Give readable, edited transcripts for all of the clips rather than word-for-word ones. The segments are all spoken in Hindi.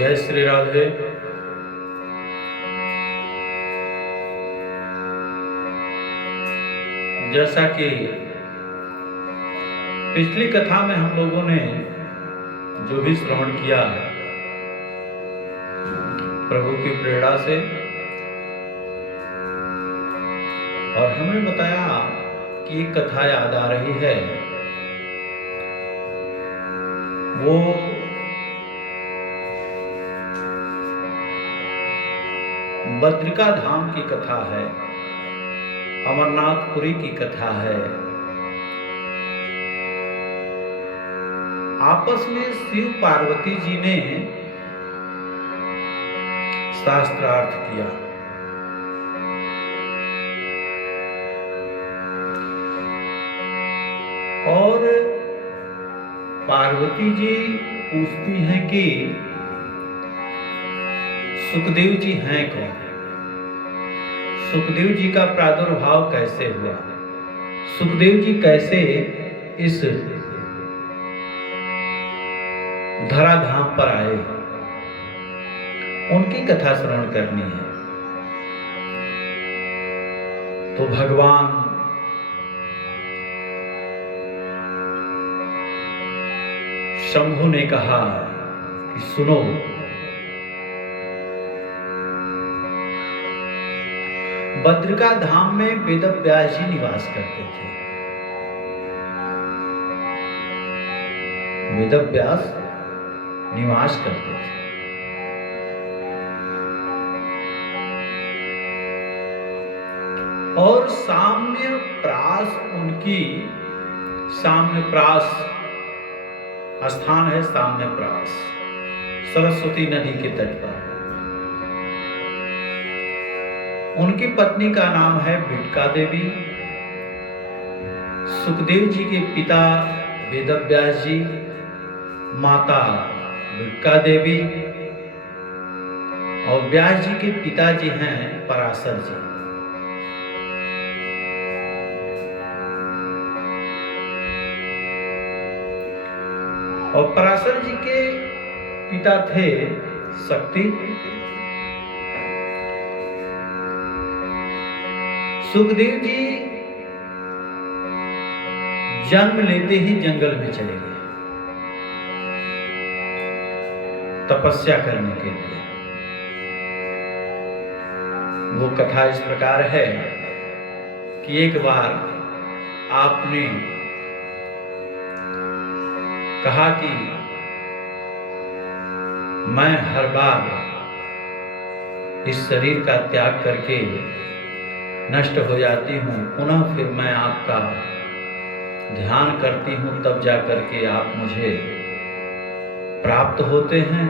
जय श्री राधे। जैसा कि पिछली कथा में हम लोगों ने जो भी श्रवण किया प्रभु की प्रेरणा से, और हमने बताया कि एक कथा याद आ रही है, वो बद्रिका धाम की कथा है, अमरनाथपुरी की कथा है। आपस में शिव पार्वती जी ने शास्त्रार्थ किया। और पार्वती जी पूछती हैं कि सुखदेव जी हैं कौन, सुखदेव जी का प्रादुर्भाव कैसे हुआ, सुखदेव जी कैसे इस धराधाम पर आए, उनकी कथा श्रवण करनी है। तो भगवान शंभु ने कहा कि सुनो, बद्रिका धाम में वेदव्यास जी निवास करते थे। वेदव्यास निवास करते थे। और साम्य प्रास उनकी, साम्य प्रास स्थान है, साम्य प्रास सरस्वती नदी के तट पर। उनकी पत्नी का नाम है बिटका देवी। सुखदेव जी के पिता वेदव्यास जी, माता बिटका देवी, और व्यास जी के पिताजी हैं पराशर जी। और पराशर जी के पिता थे शक्ति। सुखदेव जी जन्म लेते ही जंगल में चले गए तपस्या करने के लिए। वो कथा इस प्रकार है कि एक बार आपने कहा कि मैं हर बार इस शरीर का त्याग करके नष्ट हो जाती हूँ, पुनः फिर मैं आपका ध्यान करती हूँ, तब जा करके आप मुझे प्राप्त होते हैं।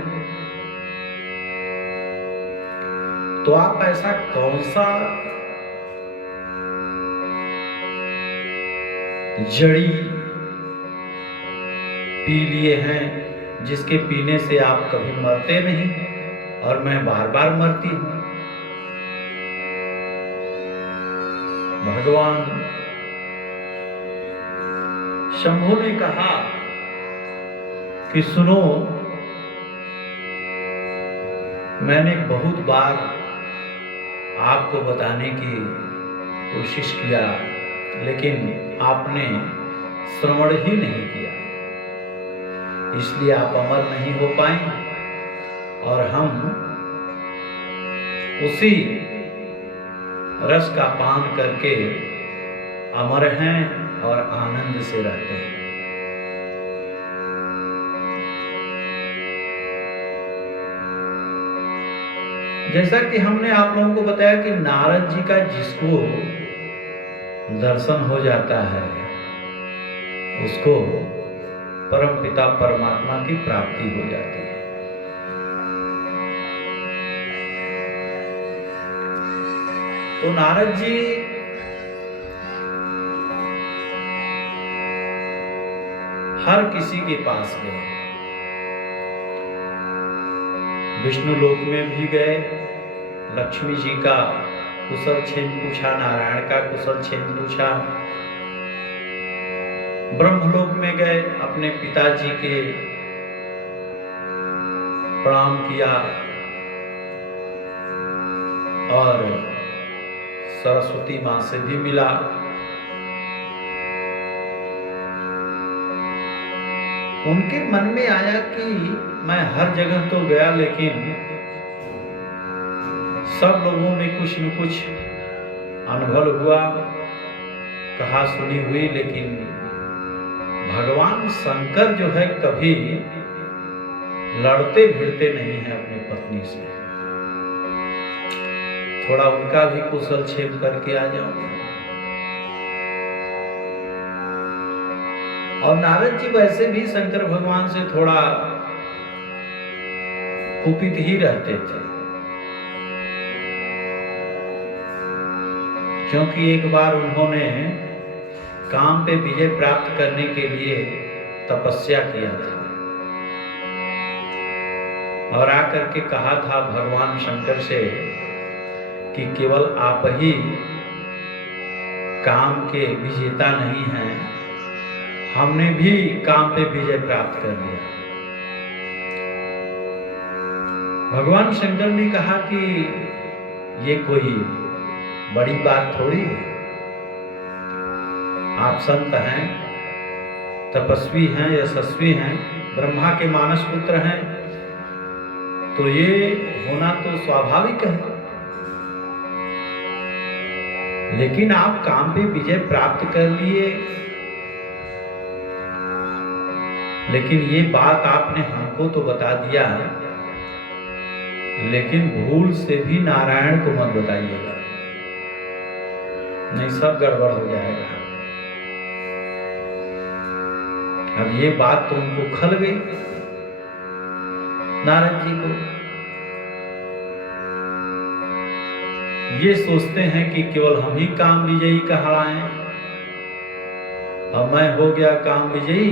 तो आप ऐसा कौन सा जड़ी पी लिए हैं जिसके पीने से आप कभी मरते नहीं और मैं बार बार मरती हूँ। भगवान शंभु ने कहा कि सुनो, मैंने बहुत बार आपको बताने की कोशिश किया, लेकिन आपने श्रवण ही नहीं किया, इसलिए आप अमर नहीं हो पाए। और हम उसी रस का पान करके अमर हैं और आनंद से रहते हैं। जैसा कि हमने आप लोगों को बताया कि नारद जी का जिसको दर्शन हो जाता है उसको परम पिता परमात्मा की प्राप्ति हो जाती है। तो नारद जी हर किसी के पास गए, विष्णु लोक में भी गए, लक्ष्मी जी का कुशल क्षेम पूछा, नारायण का कुशल क्षेम पूछा, ब्रह्मलोक में गए, अपने पिताजी के प्रणाम किया और सरस्वती माँ से भी मिला। उनके मन में आया कि मैं हर जगह तो गया, लेकिन सब लोगों में कुछ न कुछ अनुभव हुआ, कहा सुनी हुई, लेकिन भगवान शंकर जो है कभी लड़ते भिड़ते नहीं है अपनी पत्नी से। थोड़ा उनका भी कुशल क्षेम करके आ जाओ। और नारद जी वैसे भी शंकर भगवान से थोड़ा कुपित ही रहते थे, क्योंकि एक बार उन्होंने काम पे विजय प्राप्त करने के लिए तपस्या किया था और आकर के कहा था भगवान शंकर से कि केवल आप ही काम के विजेता नहीं हैं, हमने भी काम पे विजय प्राप्त कर लिया। भगवान शंकर ने कहा कि ये कोई बड़ी बात थोड़ी है, आप संत हैं, तपस्वी हैं, यशस्वी हैं, ब्रह्मा के मानस पुत्र हैं, तो ये होना तो स्वाभाविक है। लेकिन आप काम पे विजय प्राप्त कर लिए, लेकिन ये बात आपने हमको तो बता दिया, लेकिन भूल से भी नारायण को मत बताइएगा, नहीं सब गड़बड़ हो जाएगा। अब ये बात तो उनको खल गई नारद जी को। ये सोचते हैं कि केवल हम ही काम विजयी कहलाएं, अब मैं हो गया काम विजयी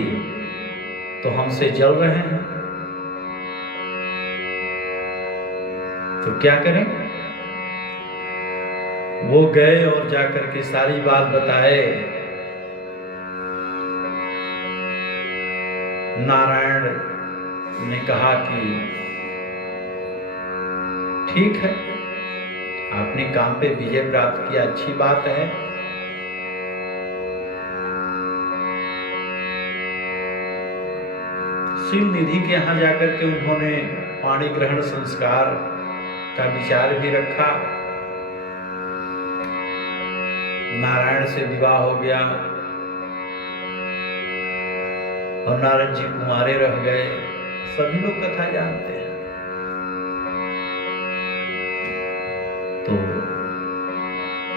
तो हमसे जल रहे हैं, तो क्या करें। वो गए और जाकर के सारी बात बताए। नारायण ने कहा कि ठीक है, आपने काम पे विजय प्राप्त किया, अच्छी बात है, शिव निधि के यहां जाकर के उन्होंने पाणी ग्रहण संस्कार का विचार भी रखा। नारायण से विवाह हो गया और नारद जी कुंवारे रह गए। सभी लोग कथा जानते हैं। तो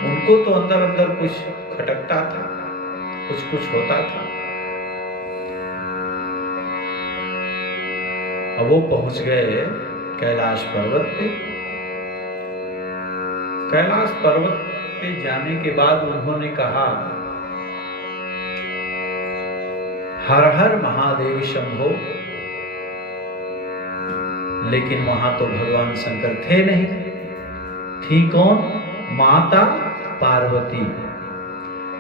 उनको तो अंदर अंदर कुछ खटकता था, कुछ होता था। अब वो पहुंच गए कैलाश पर्वत पे। कैलाश पर्वत पे जाने के बाद उन्होंने कहा, हर हर महादेव शंभो, लेकिन वहां तो भगवान शंकर थे नहीं। थी कौन? माता पार्वती।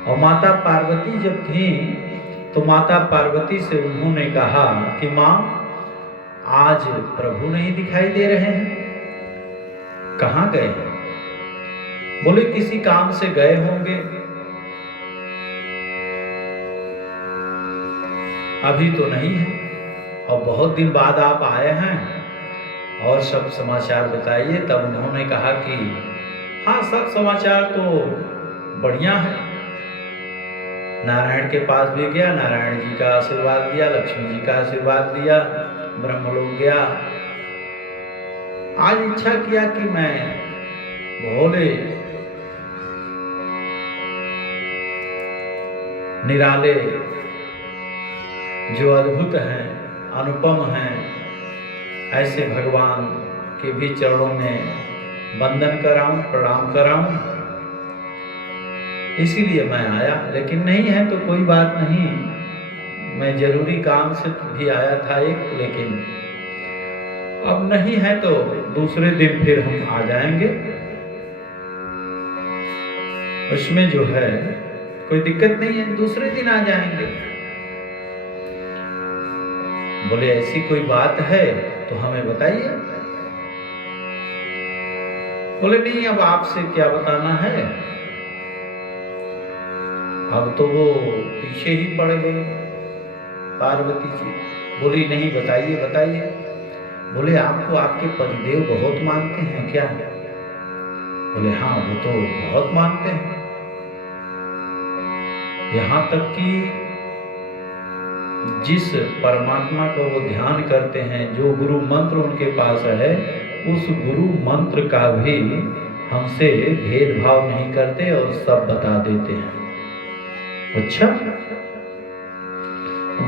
और माता पार्वती जब थी तो माता पार्वती से उन्होंने कहा कि मां, आज प्रभु नहीं दिखाई दे रहे हैं, कहां गए हैं? बोले किसी काम से गए होंगे, अभी तो नहीं है, और बहुत दिन बाद आप आए हैं और सब समाचार बताइए। तब उन्होंने कहा कि हाँ, सब समाचार तो बढ़िया है। नारायण के पास भी गया, नारायण जी का आशीर्वाद दिया, लक्ष्मी जी का आशीर्वाद दिया, ब्रह्मलोक गया। आज इच्छा किया कि मैं भोले निराले जो अद्भुत हैं, अनुपम हैं, ऐसे भगवान के भी चरणों में वंदन कराऊं, प्रणाम कराऊं, इसीलिए मैं आया। लेकिन नहीं है तो कोई बात नहीं, मैं जरूरी काम से भी आया था एक, लेकिन अब नहीं है तो दूसरे दिन फिर हम आ जाएंगे, उसमें जो है कोई दिक्कत नहीं है, दूसरे दिन आ जाएंगे। बोले ऐसी कोई बात है तो हमें बताइए। बोले नहीं, अब आपसे क्या बताना है, अब तो वो पीछे ही पड़ गई पार्वती जी। बोली नहीं, बताइए बताइए। बोले आपको आपके पतिदेव बहुत मानते हैं क्या? बोले हाँ, वो तो बहुत मानते हैं, यहाँ तक कि जिस परमात्मा का वो ध्यान करते हैं, जो गुरु मंत्र उनके पास है, उस गुरु मंत्र का भी हमसे भेदभाव नहीं करते और सब बता देते हैं। अच्छा,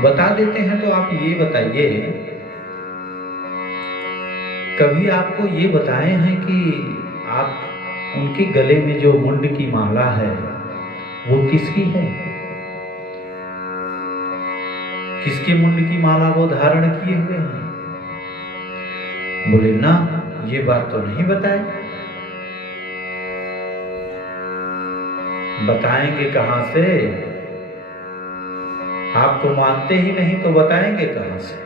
बता देते हैं तो आप ये बताइए, कभी आपको ये बताए हैं कि आप उनके गले में जो मुंड की माला है वो किसकी है? किसके मुंड की माला वो धारण किए हुए हैं? बोले ना, ये बात तो नहीं बताए। बताएंगे कहां से? आपको मानते ही नहीं तो बताएंगे कहां से?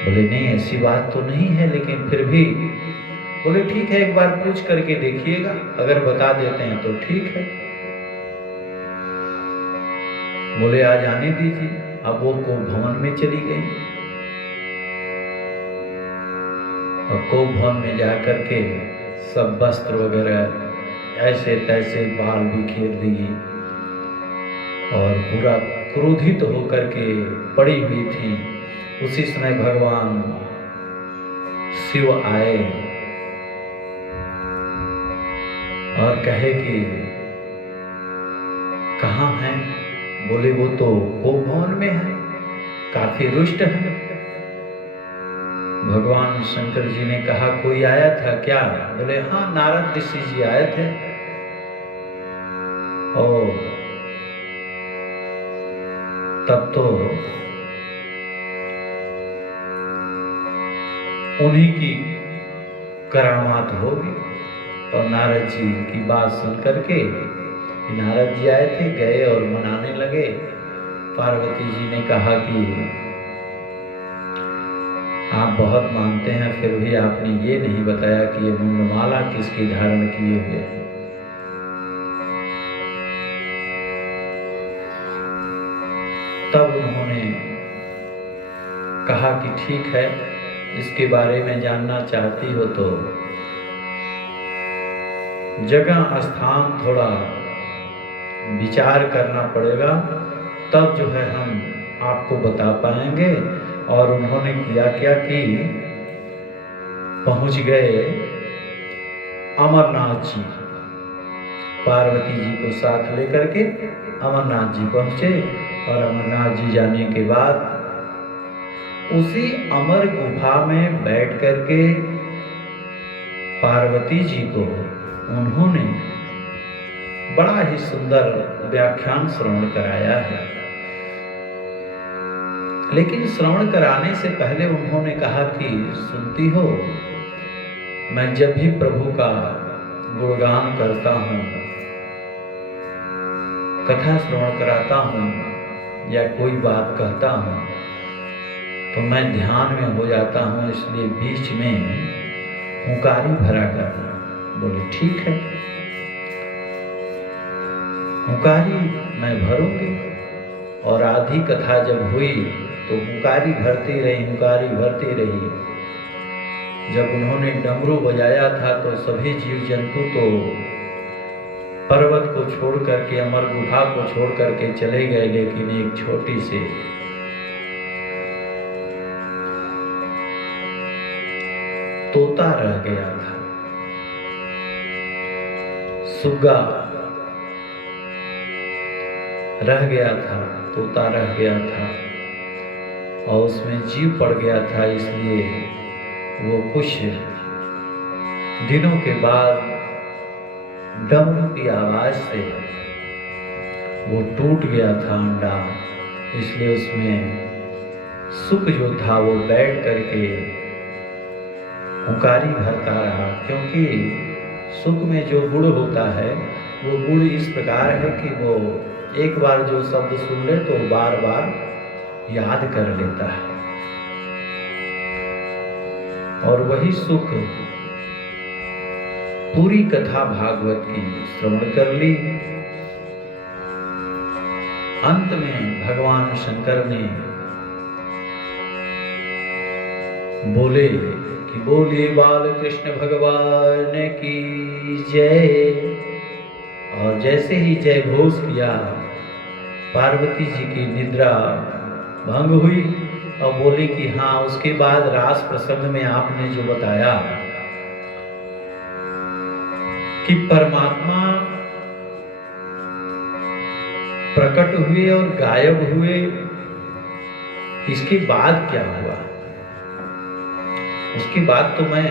बोले नहीं, ऐसी बात तो नहीं है, लेकिन फिर भी। बोले ठीक है, एक बार पूछ करके देखिएगा, अगर बता देते हैं तो ठीक है। बोले आज आने दीजिए। अब वो कोप भवन में चली गई और कोप भवन में जाकर के सब वस्त्र वगैरह ऐसे तैसे बाल बिखेर दिए और पूरा क्रोधित होकर के पड़ी हुई थी। उसी समय भगवान शिव आए और कहे कि कहाँ हैं? बोले वो तो कोप भवन में है, काफी रुष्ट है। भगवान शंकर जी ने कहा कोई आया था क्या? बोले हाँ, नारद ऋषि जी आए थे। और तब तो उन्हीं की करामात होगी। और नारद जी की बात सुन करके, नारद जी आए थे, गए और मनाने लगे। पार्वती जी ने कहा कि आप बहुत मानते हैं, फिर भी आपने ये नहीं बताया कि ये मुंडमाला किसकी धारण किए हुए है। तब उन्होंने कहा कि ठीक है, इसके बारे में जानना चाहती हो तो जगह स्थान थोड़ा विचार करना पड़ेगा, तब जो है हम आपको बता पाएंगे। और उन्होंने किया क्या कि पहुंच गए अमरनाथ जी। पार्वती जी को साथ लेकर के अमरनाथ जी पहुंचे और अमरनाथ जी जाने के बाद उसी अमर गुफा में बैठ करके पार्वती जी को उन्होंने बड़ा ही सुंदर व्याख्यान श्रवण कराया है। लेकिन श्रवण कराने से पहले उन्होंने कहा कि सुनती हो, मैं जब भी प्रभु का गुणगान करता हूँ, कथा श्रवण कराता हूँ या कोई बात कहता हूँ, तो मैं ध्यान में हो जाता हूँ, इसलिए बीच में हुंकारी भरा करना। बोले ठीक है, हुंकारी मैं भरूंगी। और आधी कथा जब हुई तो हुंकारी भरती रही, हुंकारी भरती रही। जब उन्होंने डमरू बजाया था तो सभी जीव जंतु तो पर्वत को छोड़ करके, अमर गुफा को छोड़ करके चले गए, लेकिन एक छोटी सी तोता रह गया था, सुग्गा रह गया था, तोता रह गया था और उसमें जीव पड़ गया था। इसलिए वो कुछ दिनों के बाद डमरू की आवाज से वो टूट गया था अंडा। इसलिए उसमें सुख जो था वो बैठ करके हुंकारी भरता रहा, क्योंकि सुख में जो गुण होता है वो गुण इस प्रकार है कि वो एक बार जो शब्द सुन ले तो बार बार याद कर लेता है। और वही सुख पूरी कथा भागवत की श्रवण कर ली। अंत में भगवान शंकर ने बोले कि बोलिए बाल कृष्ण भगवान की जय। और जैसे ही जय घोष किया, पार्वती जी की निद्रा भंग हुई और बोली कि हाँ, उसके बाद रास प्रसंग में आपने जो बताया कि परमात्मा प्रकट हुए और गायब हुए, इसके बाद क्या हुआ? उसके बाद तो मैं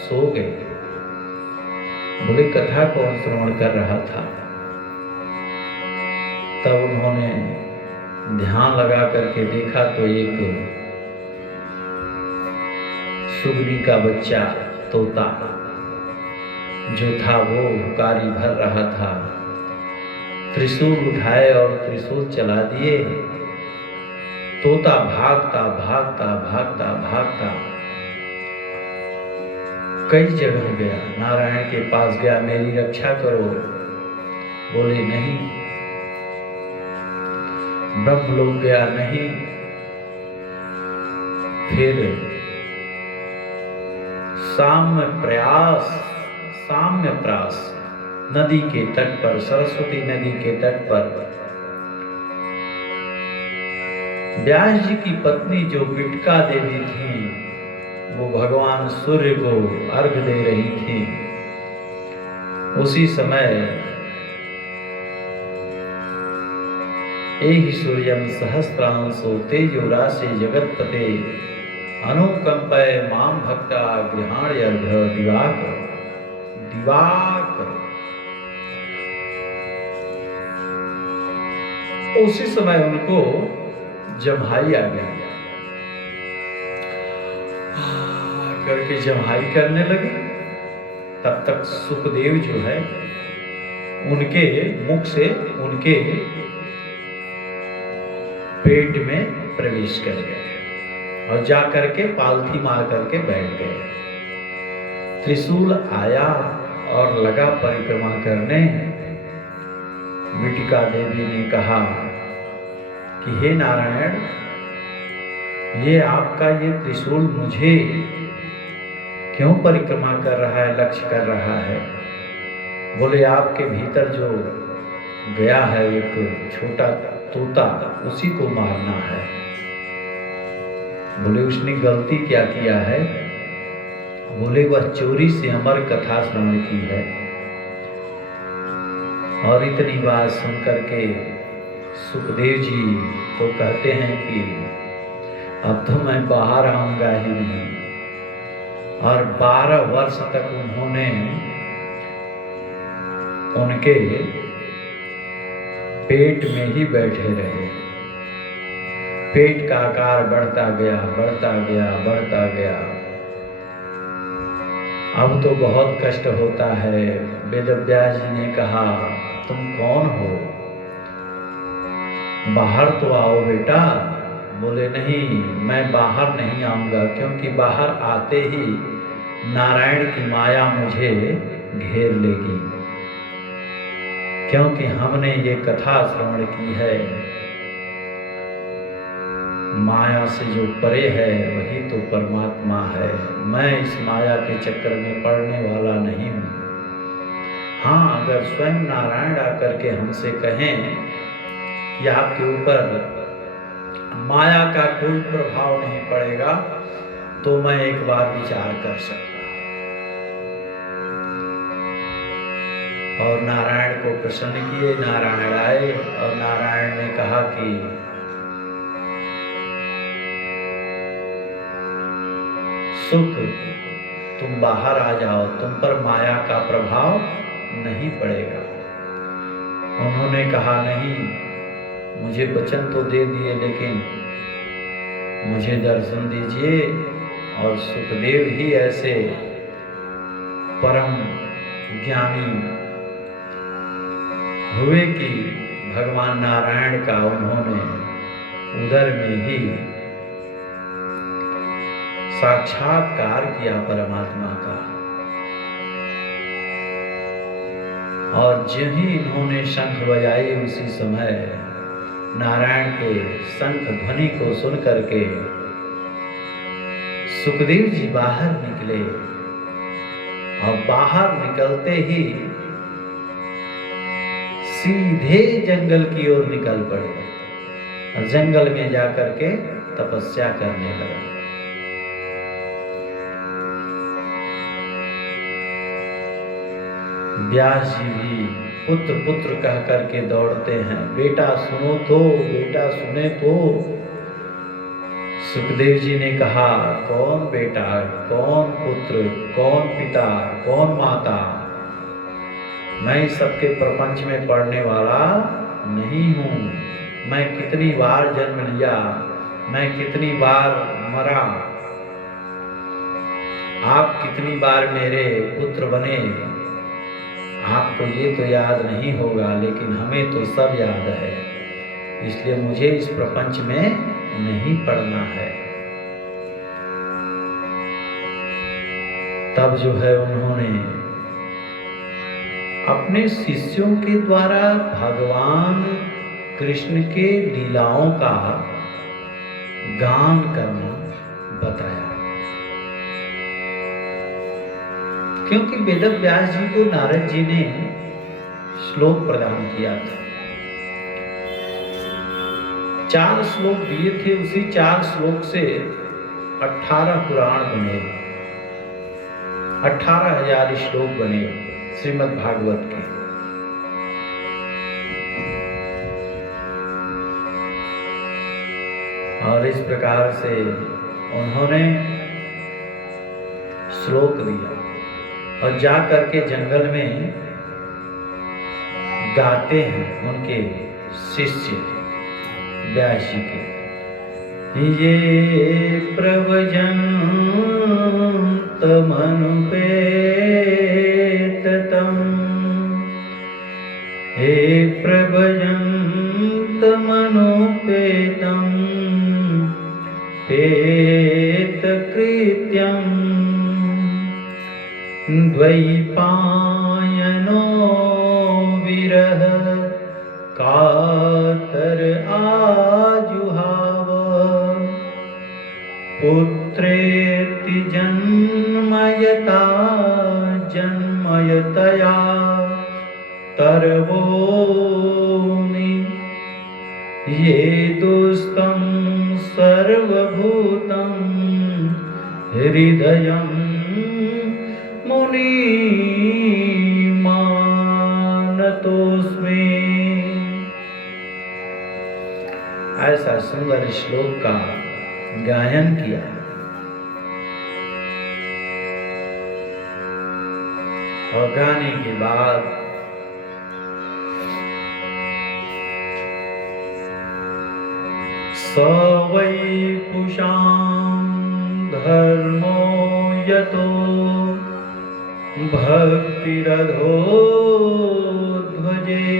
सो गई। बोले कथा कौन श्रवण कर रहा था? तब उन्होंने ध्यान लगा करके देखा तो एक सुगनी का बच्चा तोता जो था वो हुकारी भर रहा था। त्रिशूल उठाए और त्रिशूल चला दिए। तोता भागता भागता भागता भागता कई जगह गया, नारायण के पास गया, मेरी रक्षा करो। बोले नहीं। ब्रह्मलोक गया, नहीं। फिर साम्य प्रास नदी के तट पर, सरस्वती नदी के तट पर व्यास जी की पत्नी जो बिटका देवी थी, वो भगवान सूर्य को अर्घ दे रही थी। उसी समय एहि सूर्यम सहस्रांशो तेजोराशि जगत्पते अनुकंपय माम भक्ता गृहाण अर्घ दिवाकर। उसी समय उनको जम्हाई आ गया, करके जम्हाई करने लगे। तब तक सुखदेव जो है उनके मुख से उनके पेट में प्रवेश कर गए और जा करके पालथी मार करके बैठ गए। त्रिशूल आया और लगा परिक्रमा करने। बिटिका देवी ने कहा कि हे नारायण, ये आपका ये त्रिशूल मुझे क्यों परिक्रमा कर रहा है, लक्ष्य कर रहा है? बोले आपके भीतर जो गया है एक छोटा तोता, उसी को मारना है। बोले उसने गलती क्या किया है? बोले वह चोरी से अमर कथा श्रवण की है। और इतनी बात सुन करके सुखदेव जी तो कहते हैं कि अब तो मैं बाहर आऊंगा ही नहीं। और 12 वर्ष तक उन्होंने उनके पेट में ही बैठे रहे। पेट का आकार बढ़ता गया, बढ़ता गया, बढ़ता गया। अब तो बहुत कष्ट होता है। वेदव्यास जी ने कहा, तुम कौन हो? बाहर तो आओ बेटा। बोले नहीं, मैं बाहर नहीं आऊंगा, क्योंकि बाहर आते ही नारायण की माया मुझे घेर लेगी। क्योंकि हमने ये कथा श्रवण की है, माया से जो परे है वही तो परमात्मा है। मैं इस माया के चक्कर में पड़ने वाला नहीं हूँ। हाँ, अगर स्वयं नारायण आकर के हमसे कहें कि आपके ऊपर माया का कोई प्रभाव नहीं पड़ेगा, तो मैं एक बार विचार कर सकता। और नारायण को प्रसन्न किए। नारायण आए और नारायण ने कहा कि सुख, तुम बाहर आ जाओ, तुम पर माया का प्रभाव नहीं पड़ेगा। उन्होंने कहा नहीं, मुझे वचन तो दे दिए, लेकिन मुझे दर्शन दीजिए। और सुखदेव ही ऐसे परम ज्ञानी हुए कि भगवान नारायण का उन्होंने उदर में ही साक्षात्कार किया परमात्मा का। और जो ही इन्होंने शंख बजाई, उसी समय नारायण के शंख ध्वनि को सुन करके सुखदेव जी बाहर निकले, और बाहर निकलते ही सीधे जंगल की ओर निकल पड़े, और जंगल में जाकर के तपस्या करने लगा। व्यास जी भी पुत्र पुत्र कह करके दौड़ते हैं, बेटा सुनो तो, बेटा सुने तो। सुखदेव जी ने कहा, कौन बेटा, कौन पुत्र, कौन पिता, कौन माता? मैं सबके प्रपंच में पढ़ने वाला नहीं हूं। मैं कितनी बार जन्म लिया, मैं कितनी बार मरा, आप कितनी बार मेरे पुत्र बने, आपको ये तो याद नहीं होगा, लेकिन हमें तो सब याद है। इसलिए मुझे इस प्रपंच में नहीं पढ़ना है। तब जो है उन्होंने अपने शिष्यों के द्वारा भगवान कृष्ण के लीलाओं का गान करना बताया। क्योंकि वेदव्यास जी को नारद जी ने श्लोक प्रदान किया था, 4 श्लोक दिए थे। उसी 4 श्लोक से 18 पुराण बने, 18,000 श्लोक बने श्रीमद् भागवत के। और इस प्रकार से उन्होंने श्लोक दिया, और जा करके जंगल में गाते हैं उनके शिष्य व्यास जी के। ये प्रव्रजन्त मनुपेत तम, हे प्रव्रजन्त मनुपेतम पेत कृत्यम द्वैपायनो विरह कातर आजुहाव, पुत्रेति जन्मयता जन्मयतया तरवोमि, ये दुस्तं सर्वभूतं हृदयं मुनि मानतोस्मि। ऐसा सुंदर श्लोक का गायन किया। और गाने के बाद स वै पुषां धर्मो यतो भक्तिरधो ध्वजे,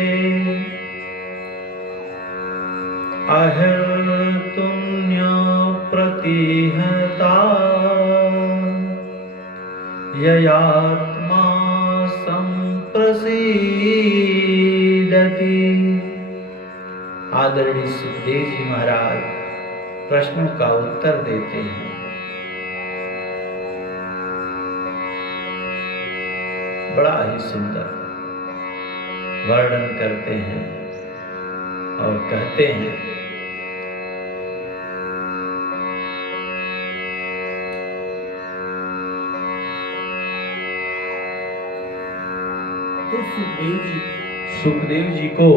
अहर्तुन्य प्रतिहता ययात्मा संप्रसीदति। आदरणीय सुखदेव जी महाराज प्रश्नों का उत्तर देते हैं। बड़ा ही सुंदर वर्णन करते हैं और कहते हैं, तो सुखदेव जी को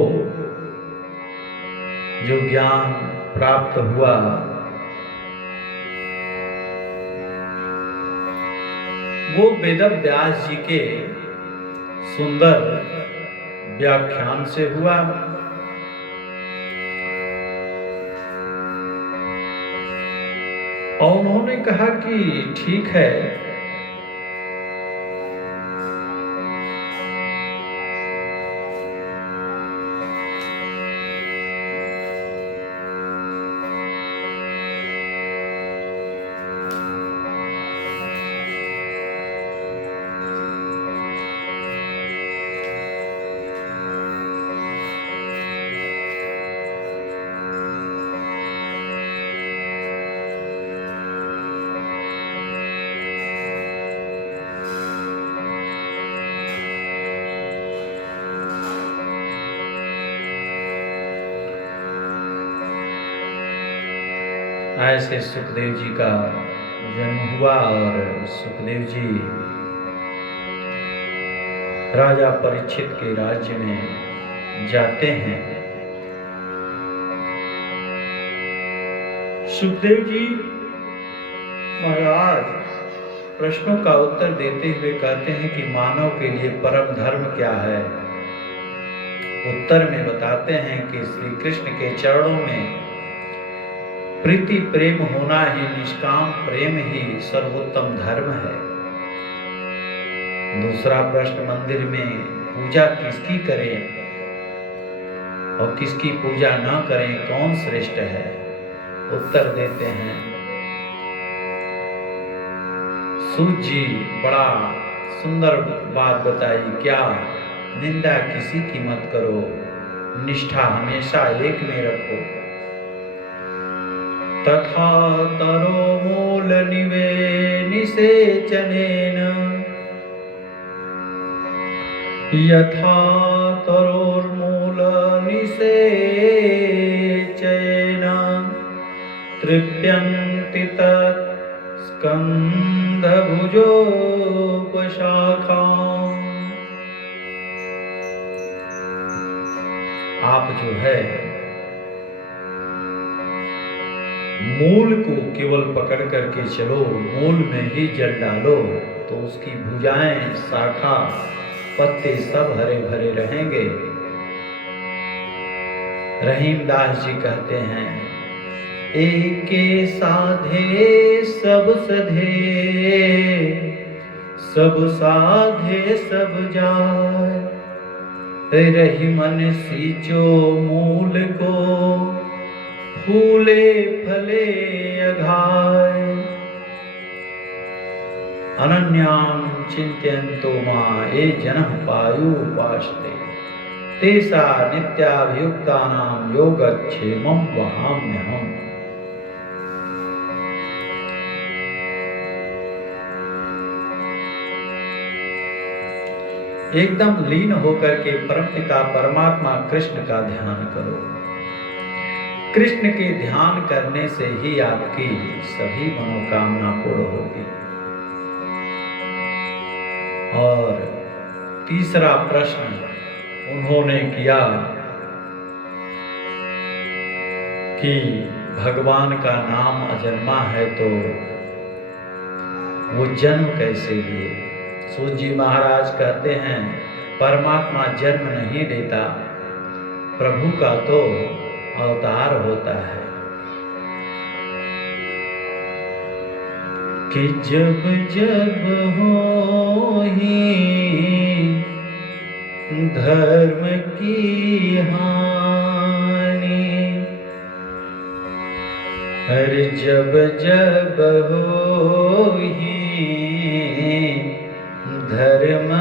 जो ज्ञान प्राप्त हुआ, वो वेदव्यास जी के सुंदर व्याख्यान से हुआ। और उन्होंने कहा कि ठीक है, ऐसे सुखदेव जी का जन्म हुआ और सुखदेव जी राजा परीक्षित के राज्य में जाते हैं। सुखदेव जी महाराज प्रश्नों का उत्तर देते हुए कहते हैं कि मानव के लिए परम धर्म क्या है। उत्तर में बताते हैं कि श्री कृष्ण के चरणों में प्रीति प्रेम होना ही, निष्काम प्रेम ही सर्वोत्तम धर्म है। दूसरा प्रश्न, मंदिर में पूजा किसकी करें और किसकी पूजा न करें, कौन श्रेष्ठ है। उत्तर देते हैं सूत जी बड़ा सुंदर बात बताई, क्या निंदा किसी की मत करो, निष्ठा हमेशा एक में रखो। तथा तरो मूल निषेचनेन, यथा तरोर्मूल निषेचेन तृप्यन्ति तत् स्कन्धभुजोपशाखाम्। आप जो है मूल को केवल पकड़ करके चलो, मूल में ही जल डालो तो उसकी भुजाएं, शाखा, पत्ते सब हरे भरे रहेंगे। रहीमदास जी कहते हैं, एके साधे सब सधे, सब साधे सब जाय, रही मन सींचो मूल को, फूले फले अघाय। अनन्यां चिन्तयन्तो मां ये जनः पायुपास्ते, तेषा नित्याभियुक्तानां योगक्षेमं वहाम्यहम्। एकदम लीन होकर के परमपिता परमात्मा कृष्ण का ध्यान करो। कृष्ण के ध्यान करने से ही आपकी सभी मनोकामना पूर्ण होगी। और तीसरा प्रश्न उन्होंने किया कि भगवान का नाम अजन्मा है तो वो जन्म कैसे लिए। सूत जी महाराज कहते हैं, परमात्मा जन्म नहीं लेता, प्रभु का तो अवतार होता है। कि जब जब होही धर्म की हानि, अरे जब जब होही धर्म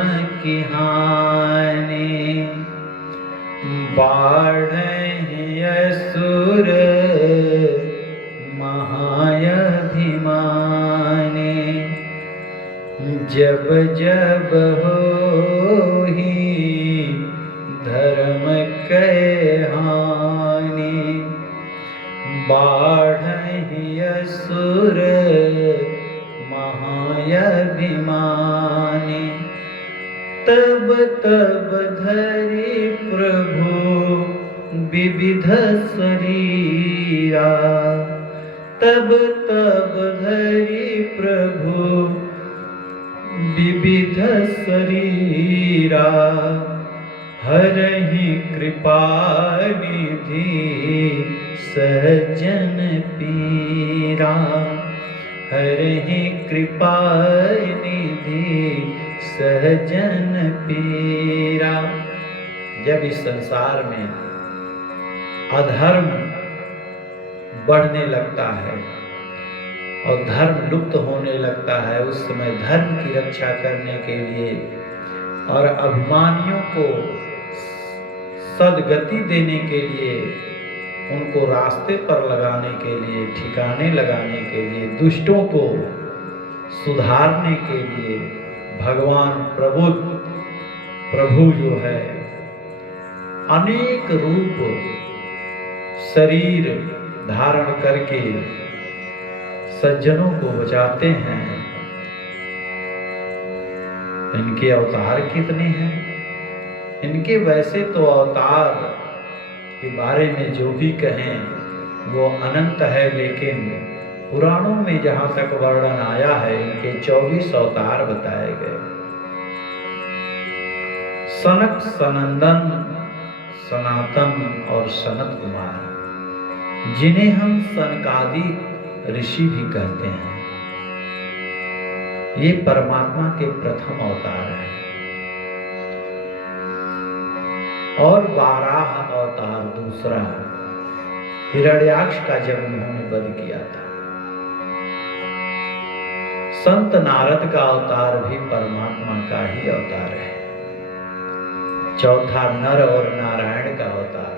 की हानि, बाढ़हि असुर महायभिमानी, जब जब होही धर्म के हानि, बाढ़हि असुर महायभिमानी, तब तब धरि प्रभु विविध शरीरा, तब तब धरि प्रभु विविध शरीरा, हरहि कृपा निधि सज्जन पीरा, हरहि कृपा निधि सज्जन पीरा। जब इस संसार में अधर्म बढ़ने लगता है और धर्म लुप्त होने लगता है, उस समय धर्म की रक्षा करने के लिए और अभिमानियों को सद्गति देने के लिए, उनको रास्ते पर लगाने के लिए, ठिकाने लगाने के लिए, दुष्टों को सुधारने के लिए भगवान प्रभु जो है अनेक रूप शरीर धारण करके सज्जनों को बचाते हैं। इनके अवतार कितने हैं? इनके वैसे तो अवतार के बारे में जो भी कहें वो अनंत है, लेकिन पुराणों में जहां तक वर्णन आया है इनके 24 अवतार बताए गए। सनक, सनंदन, सनातन और सनत कुमार, जिन्हें हम सनकादि ऋषि भी कहते हैं, ये परमात्मा के प्रथम अवतार हैं। और 12 अवतार दूसरा हिरण्याक्ष का जब उन्होंने वध किया था। संत नारद का अवतार भी परमात्मा का ही अवतार है। चौथा नर और नारायण का अवतार।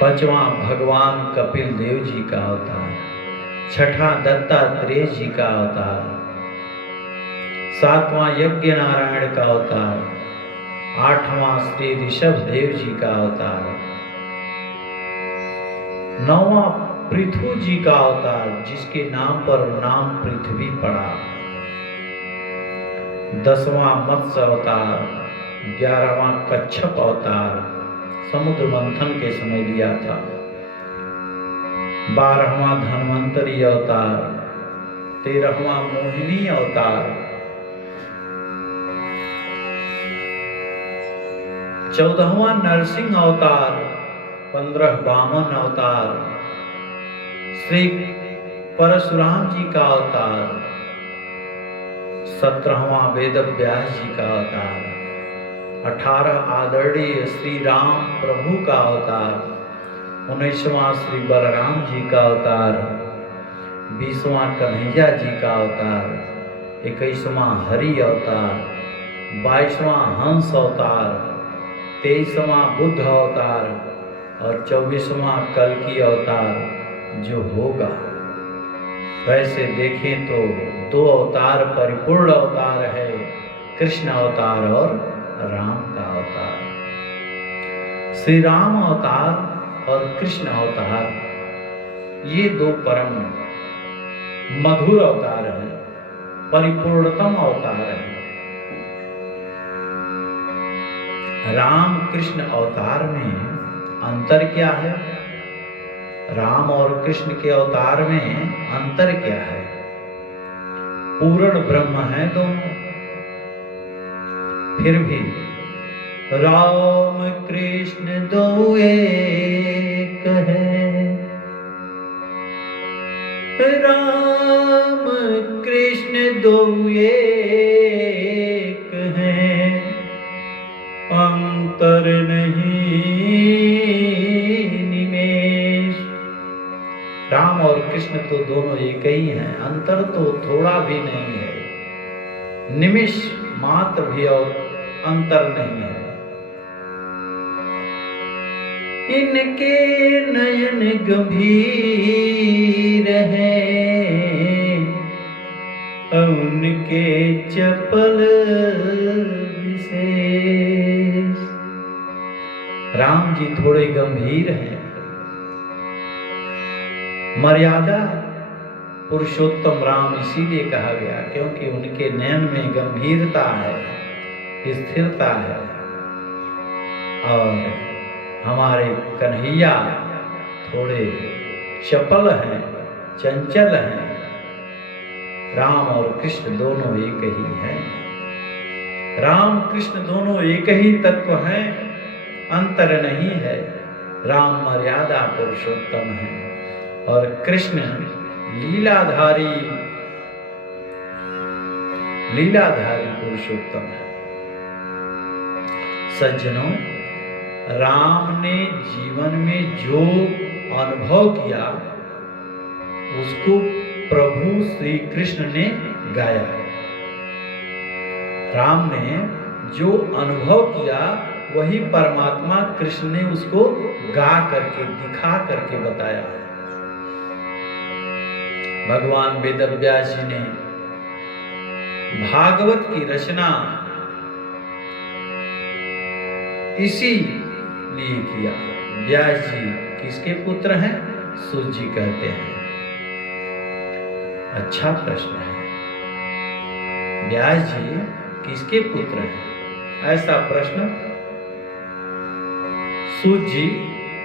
पांचवां भगवान कपिल देव जी का अवतार। छठा दत्तात्रेय जी का अवतार। सातवां यज्ञ नारायण का अवतार। आठवां श्री ऋषभ देव जी का अवतार। नौवां पृथु जी का अवतार, जिसके नाम पर नाम पृथ्वी पड़ा। 10वां मत्स्य अवतार। 11वां कच्छप अवतार, समुद्र मंथन के समय लिया था। 12वां धन्वंतरी अवतार। 13वां मोहिनी अवतार। 14वां नरसिंह अवतार। 15 वामन अवतार। श्री परशुराम जी का अवतार। 17वां वेद व्यास जी का अवतार। 18 आदरणीय श्री राम प्रभु का अवतार। 19वां श्री बलराम जी का अवतार। 20वां कन्हैया जी का अवतार। 21वां हरि अवतार। 22वां हंस अवतार। 23वां बुद्ध अवतार और 24वां कल्कि अवतार जो होगा। वैसे देखें तो 2 अवतार परिपूर्ण अवतार है, कृष्ण अवतार और राम का अवतार। श्री राम अवतार और कृष्ण अवतार, ये 2 परम मधुर अवतार हैं, परिपूर्णतम अवतार हैं। राम कृष्ण अवतार में अंतर क्या है? राम और कृष्ण के अवतार में अंतर क्या है? पूर्ण ब्रह्म है दोनों, फिर भी राम कृष्ण दो एक है। राम कृष्ण दो एक है, अंतर नहीं निमेष। राम और कृष्ण तो दोनों एक ही हैं, अंतर तो थोड़ा भी नहीं है, निमिष मात्र भी और अंतर नहीं है। इनके नयन गंभीर हैं, उनके चपल विशेष। राम जी थोड़े गंभीर हैं। मर्यादा पुरुषोत्तम राम इसीलिए कहा गया क्योंकि उनके नयन में गंभीरता है, स्थिरता है। और हमारे कन्हैया थोड़े चपल हैं, चंचल हैं। राम और कृष्ण दोनों एक ही हैं। राम कृष्ण दोनों एक ही तत्व हैं, अंतर नहीं है। राम मर्यादा पुरुषोत्तम है और कृष्ण लीलाधारी पुरुषोत्तम है। सज्जनों, राम ने जीवन में जो अनुभव किया उसको प्रभु श्री कृष्ण ने गाया। राम ने जो अनुभव किया वही परमात्मा कृष्ण ने उसको गा करके, दिखा करके बताया। भगवान वेदव्यास जी ने भागवत की रचना इसी लिए किया। व्यास जी किसके पुत्र हैं? सूत जी कहते हैं। अच्छा प्रश्न है। व्यास जी किसके पुत्र हैं? ऐसा प्रश्न सूत जी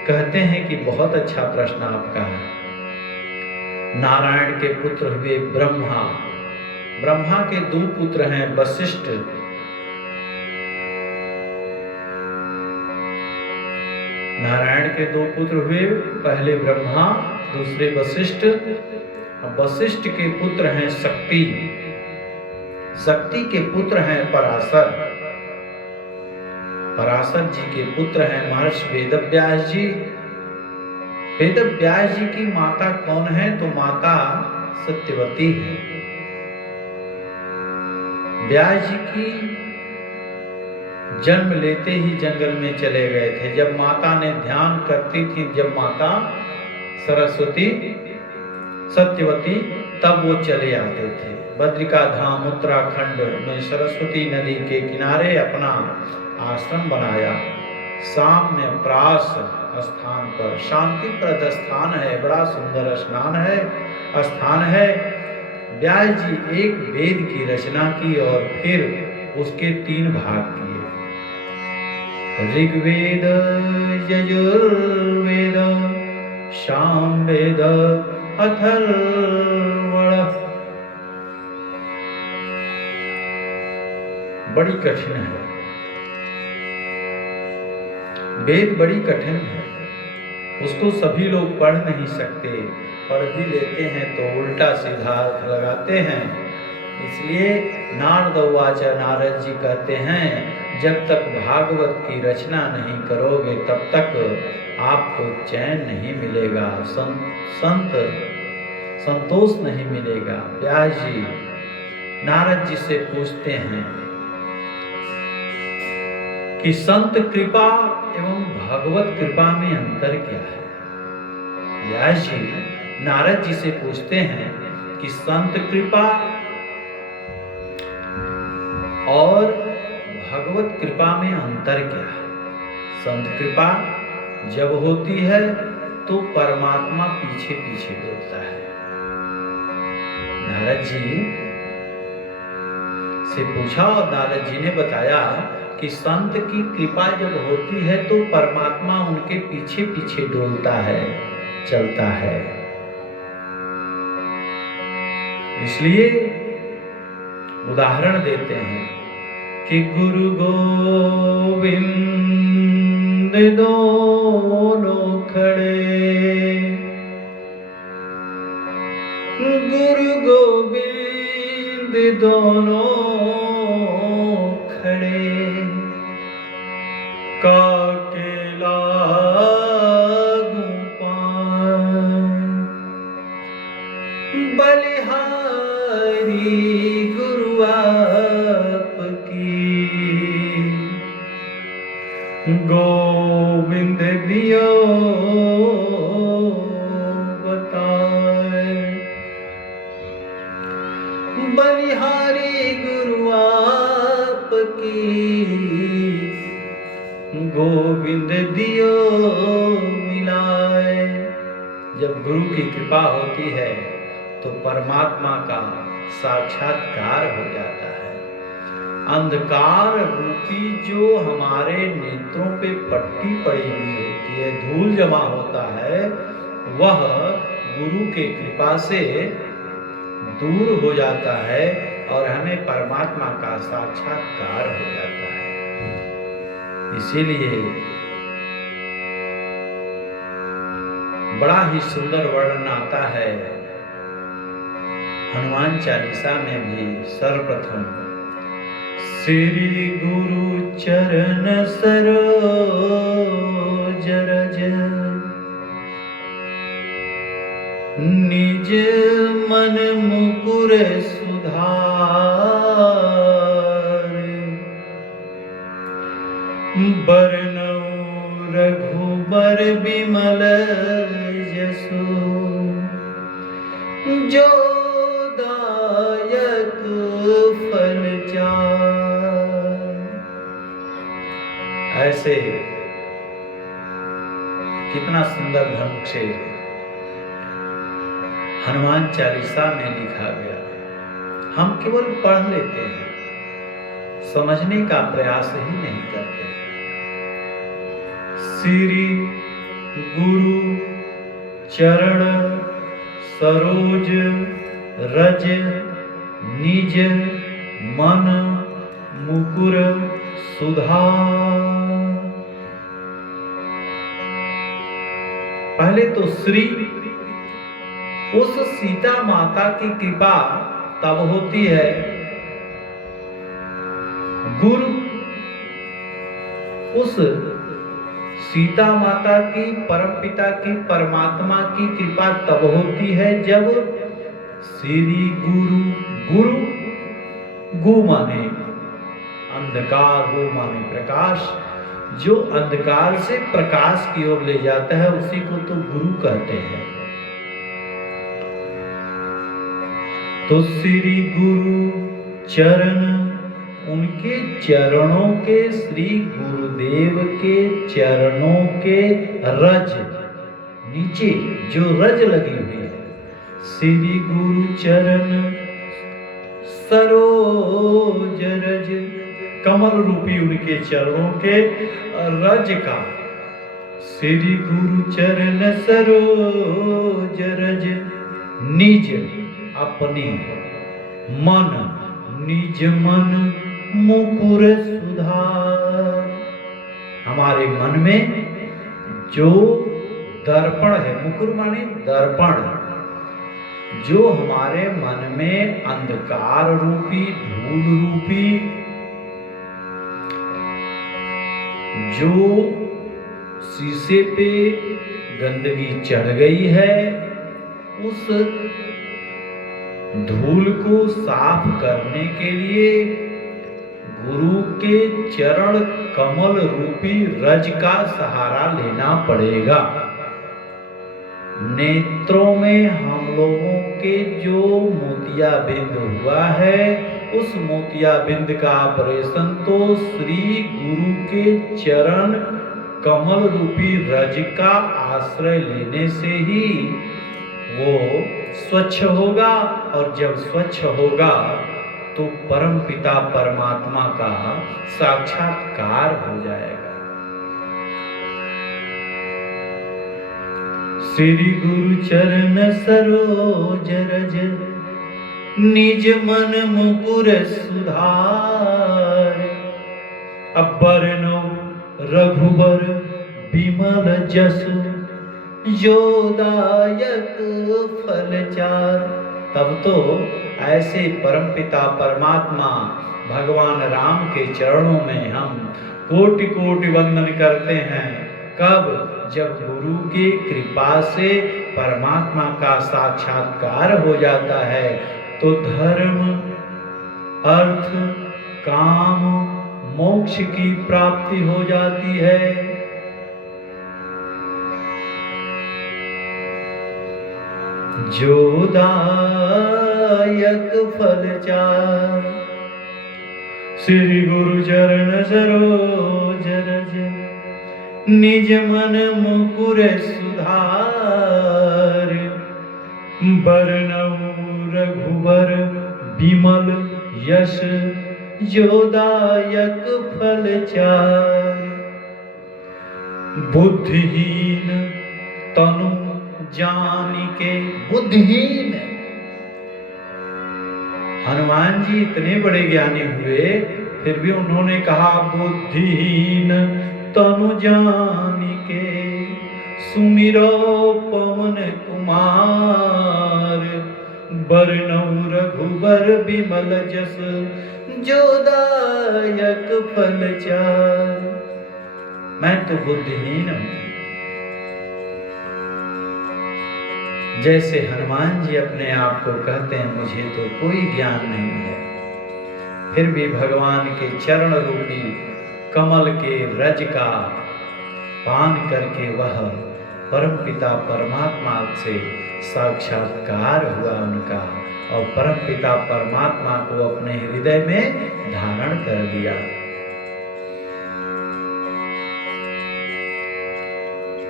कहते हैं कि बहुत अच्छा प्रश्न आपका है। नारायण के पुत्र हुए ब्रह्मा। ब्रह्मा के दो पुत्र हैं, वशिष्ठ। नारायण के दो पुत्र हुए, पहले ब्रह्मा, दूसरे वशिष्ठ। वशिष्ठ के पुत्र हैं शक्ति। शक्ति के पुत्र हैं पराशर। पराशर जी के पुत्र हैं महर्षि वेदव्यास जी। वेदव्यास जी की माता कौन है? तो माता सत्यवती है। व्यास जी की जन्म लेते ही जंगल में चले गए थे। जब माता ने ध्यान करती थी, जब माता सरस्वती सत्यवती, तब वो चले आते थे। बद्रिका धाम उत्तराखंड में सरस्वती नदी के किनारे अपना आश्रम बनाया। साम्य प्रास स्थान पर शांतिप्रद स्थान है, बड़ा सुंदर स्नान है, स्थान है। व्यास जी एक वेद की रचना की और फिर उसके 3 भाग किए। ऋग्वेद, यजुर्वेद, सामवेद, अथर्वण। बड़ी कठिन है वेद, बड़ी कठिन है। उसको सभी लोग पढ़ नहीं सकते, पढ़ भी लेते हैं तो उल्टा सीधा लगाते हैं। इसलिए नारद उवाच, नारद जी कहते हैं, जब तक भागवत की रचना नहीं करोगे तब तक आपको चैन नहीं मिलेगा, संतोष नहीं मिलेगा। व्यास जी नारद जी से पूछते हैं कि संत कृपा एवं भगवत कृपा में अंतर क्या है? व्यास जी नारद जी से पूछते हैं कि संत कृपा और भगवत कृपा में अंतर क्या है? संत कृपा जब होती है तो परमात्मा पीछे पीछे दौड़ता है। नारद जी से पूछा और नारद जी ने बताया कि संत की कृपा जब होती है तो परमात्मा उनके पीछे पीछे डोलता है, चलता है। इसलिए उदाहरण देते हैं कि गुरु गोविंद दोनों खड़े, गुरु गोविंद दोनों खड़े, काके लागू पाँव, बलिहारी गुरु आपकी, गोविंद दियो बताए। बलिहारी गुरु आपकी, गोविंद दियो मिलाए। जब गुरु की कृपा होती है तो परमात्मा का साक्षात्कार हो जाता है। अंधकार रूपी जो हमारे नेत्रों पे पट्टी पड़ी हुई होती है, धूल जमा होता है, वह गुरु के कृपा से दूर हो जाता है और हमें परमात्मा का साक्षात्कार हो जाता है। इसीलिए बड़ा ही सुंदर वर्णन आता है हनुमान चालीसा में भी। सर्वप्रथम श्री गुरु चरण सरोज रज, निज मन मुकुर सुधार, बरनउँ रघुबर बिमल जसु, जो दायक फल चार। ऐसे कितना सुंदर ढंग से हनुमान चालीसा में लिखा गया। हम केवल पढ़ लेते हैं, समझने का प्रयास ही नहीं करते। श्री गुरु चरण सरोज रज निज मन मुकुर सुधार। पहले तो श्री, उस सीता माता की कृपा तब होती है। गुरु, उस सीता माता की, परम पिता की, परमात्मा की कृपा तब होती है जब श्री गुरु, गुरु गु माने अंधकार, गु माने प्रकाश, जो अंधकार से प्रकाश की ओर ले जाता है उसी को तो गुरु कहते हैं। तो श्री गुरु चरण, उनके चरणों के, श्री गुरुदेव के चरणों के रज, नीचे जो रज लगी हुई है, श्री गुरु चरण सरोज रज, कमल रूपी उनके चरणों के रज का, श्री गुरु चरण सरोज रज निज, अपने मन, निज मन मुकुर सुधार। हमारे मन में जो दर्पण है, मुकुर माने दर्पण, जो हमारे मन में अंधकार रूपी, धूल रूपी, जो शीशे पे गंदगी चढ़ गई है, उस धूल को साफ करने के लिए गुरु के चरण कमल रूपी रज का सहारा लेना पड़ेगा। नेत्रों में हम लोगों के जो मोतियाबिंद हुआ है, उस मोतियाबिंद का ऑपरेशन तो श्री गुरु के चरण कमल रूपी रज का आश्रय लेने से ही वो स्वच्छ होगा, और जब स्वच्छ होगा तो परम पिता परमात्मा का साक्षात्कार हो जाएगा। श्री गुरु चरण सरोज रज निज मन मुकुर सुधार। अब्बर नो रघुबर बिमल जसु जोदायक फल चार। तब तो ऐसे परमपिता परमात्मा भगवान राम के चरणों में हम कोटि कोटि वंदन करते हैं। कब? जब गुरु की कृपा से परमात्मा का साक्षात्कार हो जाता है तो धर्म, अर्थ, काम, मोक्ष की प्राप्ति हो जाती है। जोदायक फल चार। श्री गुरु चरण सरोज रज निज मन मुकुर सुधार। बरनऊ रघुबर बिमल यश जोदायक फल चार। बुद्धिहीन तनु जानिके। बुद्धिहीन हनुमान जी इतने बड़े ज्ञानी हुए, फिर भी उन्होंने कहा बुद्धिहीन तनु जानिके सुमिरो पवन कुमार। बरनऊ रघुबर बिमल जस जोदायक फल चार। मैं तो बुद्धिहीन हूं। जैसे हनुमान जी अपने आप को कहते हैं मुझे तो कोई ज्ञान नहीं है, फिर भी भगवान के चरण रूपी कमल के रज का पान करके वह परमपिता परमात्मा से साक्षात्कार हुआ उनका, और परमपिता परमात्मा को अपने हृदय में धारण कर लिया।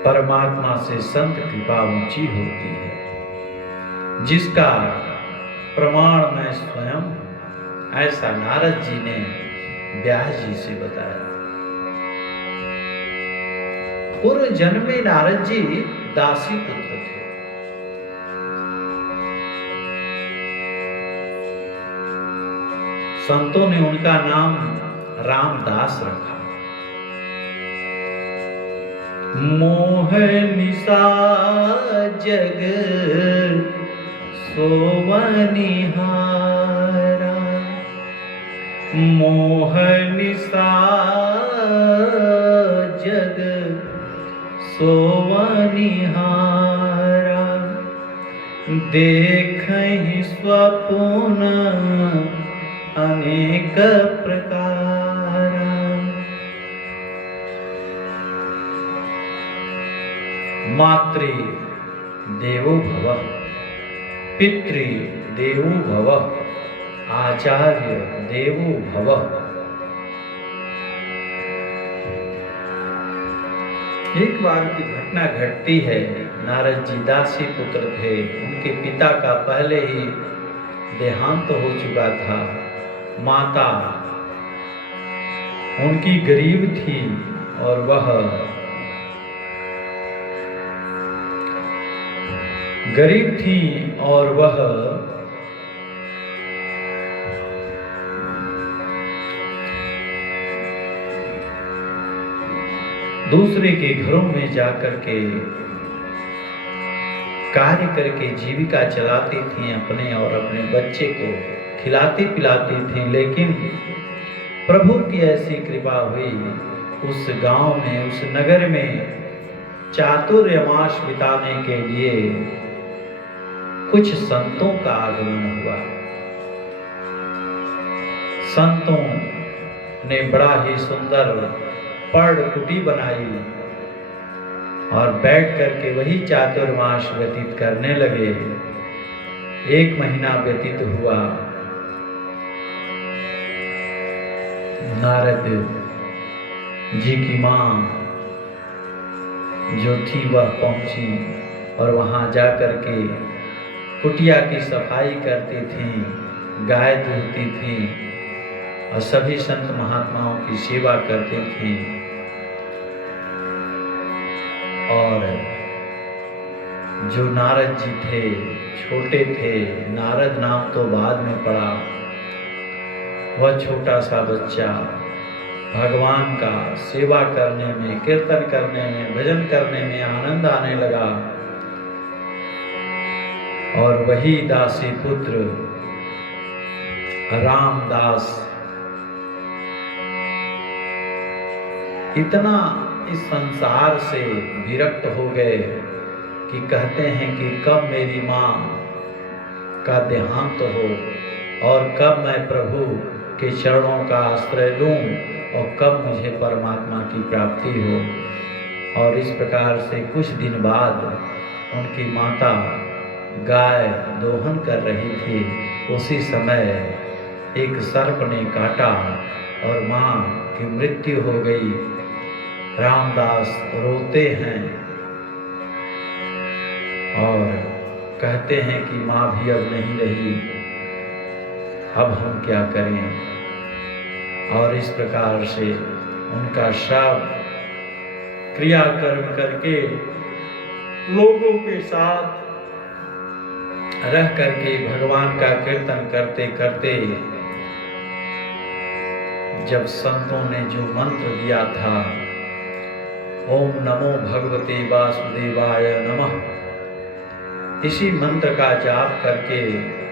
परमात्मा से संत कृपा ऊंची होती है। जिसका प्रमाण मैं स्वयं, ऐसा नारद जी ने व्यास जी से बताया। पूर्व जन्म में नारद जी दासी पुत्र थे। संतों ने उनका नाम रामदास रखा। मोह निशा जग सोवनिहारा, मोह निशा जग सोवनिहारा, देखहि स्वप्न अनेक प्रकार। मातृ देवो भव, पितृ देवो भव, आचार्य देवो भव। एक बार की घटना घटती है। नारद जी दासी पुत्र थे। उनके पिता का पहले ही देहांत हो चुका था। माता उनकी गरीब थी और वह दूसरे के घरों में जाकर के कार्य करके जीविका चलाती थी, अपने और अपने बच्चे को खिलाती पिलाती थी। लेकिन प्रभु की ऐसी कृपा हुई, उस गांव में, उस नगर में चातुर्मास बिताने के लिए कुछ संतों का आगमन हुआ। संतों ने बड़ा ही सुंदर पर्णकुटी बनाई और बैठ करके वही चातुर्मास व्यतीत करने लगे। 1 महीना व्यतीत हुआ। नारद जी की मां जो थी वह पहुंची और वहां जाकर के कुटिया की सफाई करती थी, गाय दूहती थी और सभी संत महात्माओं की सेवा करती थी। और जो नारद जी थे, छोटे थे, नारद नाम तो बाद में पड़ा, वह छोटा सा बच्चा भगवान का सेवा करने में, कीर्तन करने में, भजन करने में आनंद आने लगा। और वही दासी पुत्र रामदास इतना इस संसार से विरक्त हो गए कि कहते हैं कि कब मेरी माँ का देहांत हो और कब मैं प्रभु के चरणों का आश्रय लूं और कब मुझे परमात्मा की प्राप्ति हो। और इस प्रकार से कुछ दिन बाद उनकी माता गाय दोहन कर रही थी। उसी समय एक सर्प ने काटा और माँ की मृत्यु हो गई। रामदास रोते हैं और कहते हैं कि माँ भी अब नहीं रही, अब हम क्या करें। और इस प्रकार से उनका शव क्रियाकर्म करके लोगों के साथ रह करके भगवान का कीर्तन करते करते जब संतों ने जो मंत्र दिया था, ओम नमो भगवते वासुदेवाय नमः, इसी मंत्र का जाप करके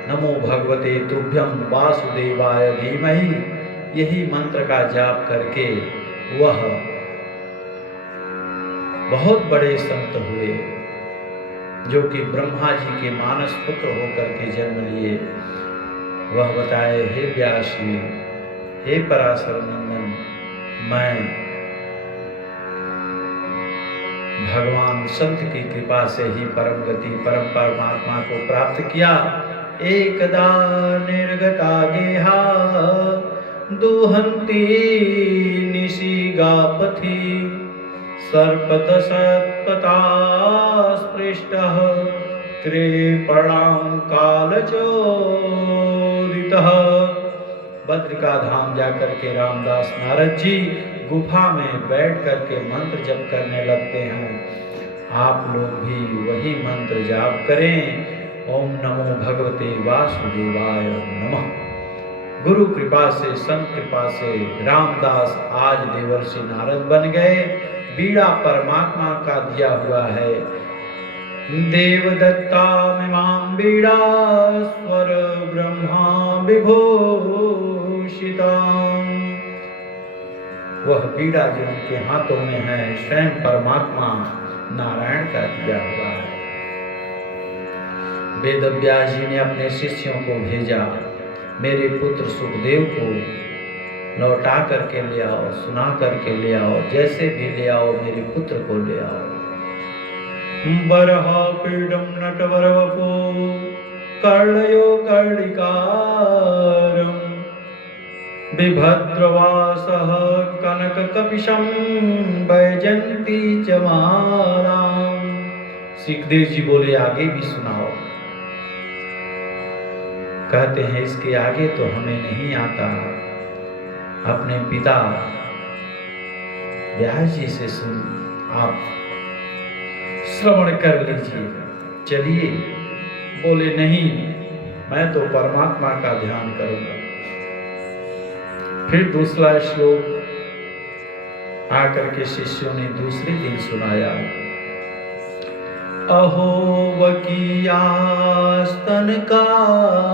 नमो भगवते तुभ्यं वासुदेवाय धीमहि, यही मंत्र का जाप करके वह बहुत बड़े संत हुए, जो कि ब्रह्मा जी के मानस पुत्र होकर के जन्म लिए। वह बताए, हे व्यास जी, हे पराशर नंदन, मैं भगवान संत की कृपा से ही परम गति, परम परमात्मा को प्राप्त किया। एकदा निर्गता गेहा दुहंती निशि गापथि, सर्पदशत्पथा स्पृष्टः कृपणां कालचोदितः। बद्रिका धाम जाकर के रामदास नारद जी गुफा में बैठ करके मंत्र जप करने लगते हैं। आप लोग भी वही मंत्र जाप करें। ओम नमो भगवते वासुदेवाय नमः। गुरु कृपा से, संत कृपा से रामदास आज देवर्षि नारद बन गए। बीड़ा परमात्मा का दिया हुआ है। देवदत्तामिमां बीड़ा स्वर ब्रह्मा विभूषितां। वह बीड़ा जो उनके हाथों में है स्वयं परमात्मा नारायण का दिया हुआ है। वेद व्यास जी ने अपने शिष्यों को भेजा, मेरे पुत्र सुखदेव को लौटा करके ले आओ, सुना करके ले आओ, जैसे भी ले आओ मेरे पुत्र को ले आओ। बरहा पीडम नटवरवपो कर्णयो कर्णिकारं बिभद्रवासः कनककपिशं वैजयन्ती च मालां। सुखदेव जी बोले आगे भी सुनाओ। कहते हैं इसके आगे तो हमें नहीं आता, अपने पिता व्यास जी से सुन आप श्रवण कर लीजिए। चलिए, बोले नहीं, मैं तो परमात्मा का ध्यान करूंगा। फिर दूसरा श्लोक आकर के शिष्यों ने दूसरे दिन सुनाया। अहो वकीयास्तन कालकूटं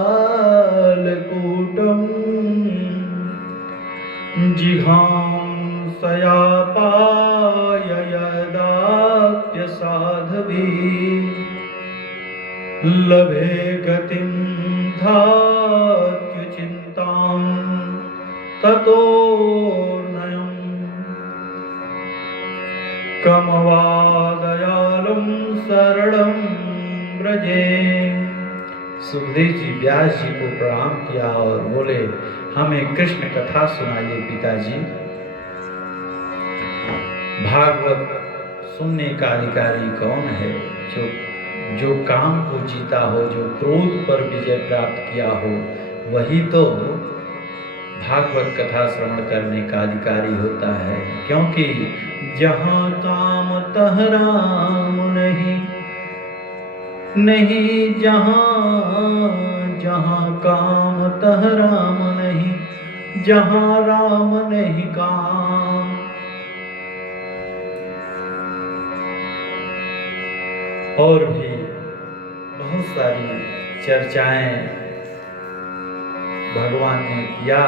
जिघांसया पाय यदाप्य साधवी लभे गतिं धात्युचिन्तां ततो कमवादयालम शरणं ब्रजे। सुखदेव जी व्यास जी को प्रणाम किया और बोले हमें कृष्ण कथा सुनाइए पिताजी। भागवत सुनने का अधिकारी कौन है? जो काम को जीता हो, जो क्रोध पर विजय प्राप्त किया हो, वही तो भागवत कथा श्रवण करने का अधिकारी होता है। क्योंकि जहाँ काम तह राम नहीं, जहाँ काम तह राम नहीं, जहाँ राम नहीं काम। और भी बहुत सारी चर्चाएं भगवान ने किया।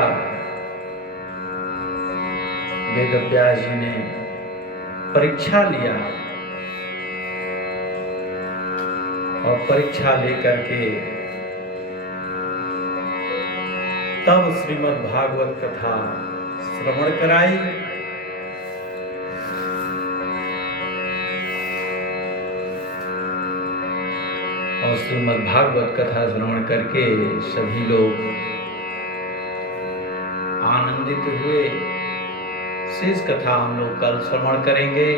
वेद व्यास जी ने परीक्षा लिया और परीक्षा लेकर के तब श्रीमद् भागवत कथा श्रवण कराई। और श्रीमद् भागवत कथा श्रवण करके सभी लोग आनंदित हुए। शेष कथा हम लोग कल श्रवण करेंगे।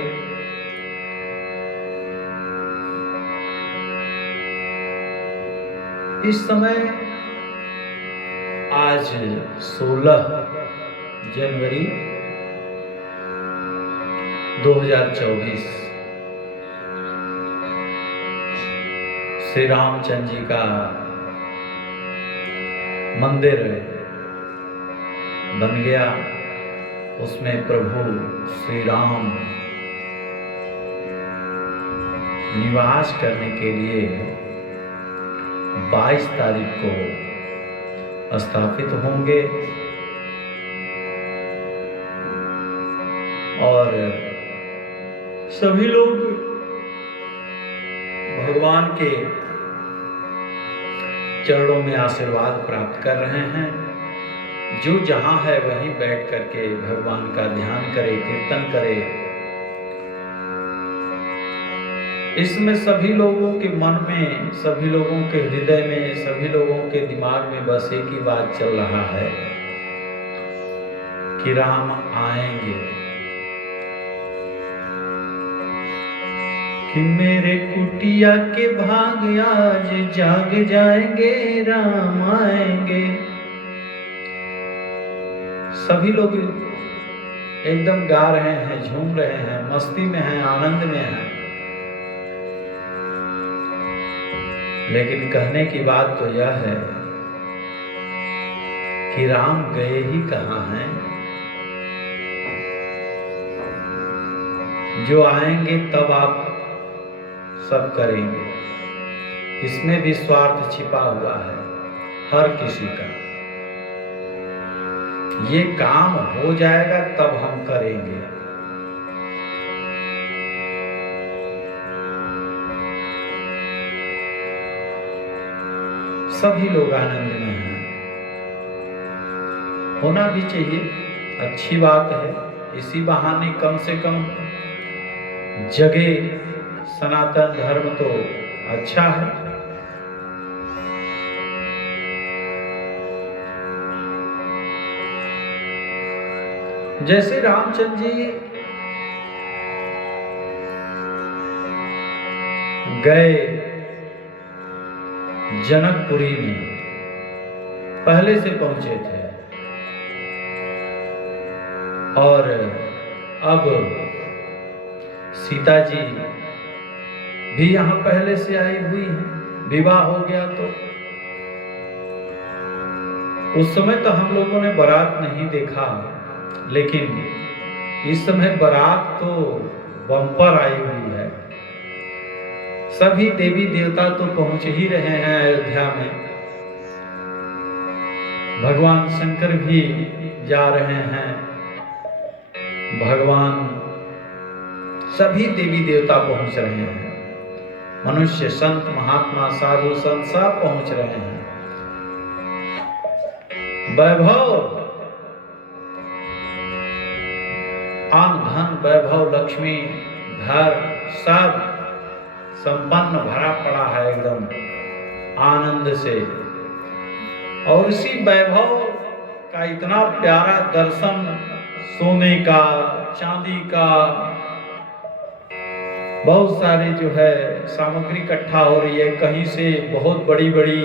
इस समय आज 16 जनवरी 2024 श्री रामचंद्र जी का मंदिर बन गया। उसमें प्रभु श्री राम निवास करने के लिए 22 तारीख को स्थापित होंगे और सभी लोग भगवान के चरणों में आशीर्वाद प्राप्त कर रहे हैं। जो जहां है वहीं बैठ करके भगवान का ध्यान करे, कीर्तन करे। इसमें सभी लोगों के मन में, सभी लोगों के हृदय में, सभी लोगों के दिमाग में बस एक ही बात चल रहा है कि राम आएंगे। कि मेरे कुटिया के भाग आज जाग जाएंगे, राम आएंगे। सभी लोग एकदम गा रहे हैं, झूम रहे हैं, मस्ती में हैं, आनंद में हैं। लेकिन कहने की बात तो यह है कि राम गए ही कहाँ हैं। जो आएंगे तब आप सब करेंगे। इसमें भी स्वार्थ छिपा हुआ है हर किसी का। ये काम हो जाएगा तब हम करेंगे। सभी लोग आनंद में हैं, होना भी चाहिए, अच्छी बात है। इसी बहाने कम से कम जगे सनातन धर्म तो अच्छा है। जैसे रामचंद्र जी गए जनकपुरी में, पहले से पहुंचे थे, और अब सीता जी भी यहां पहले से आई हुई है। विवाह हो गया तो उस समय तो हम लोगों ने बारात नहीं देखा, लेकिन इस समय बारात तो बम्पर आई हुई है। सभी देवी देवता तो पहुंच ही रहे हैं अयोध्या में। भगवान शंकर भी जा रहे हैं, भगवान सभी देवी देवता पहुंच रहे हैं। मनुष्य, संत, महात्मा, साधु, संत सब पहुंच रहे हैं। वैभव, आन धन, वैभव, लक्ष्मी, घर सब संपन्न भरा पड़ा है एकदम आनंद से। और इसी वैभव का इतना प्यारा दर्शन, सोने का, चांदी का, बहुत सारी जो है सामग्री इकट्ठा हो रही है। कहीं से बहुत बड़ी बड़ी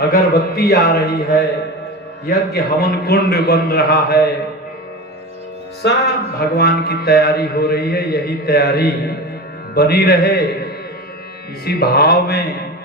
अगरबत्ती आ रही है, यज्ञ हवन कुंड बन रहा है, सब भगवान की तैयारी हो रही है। यही तैयारी बनी रहे, इसी भाव में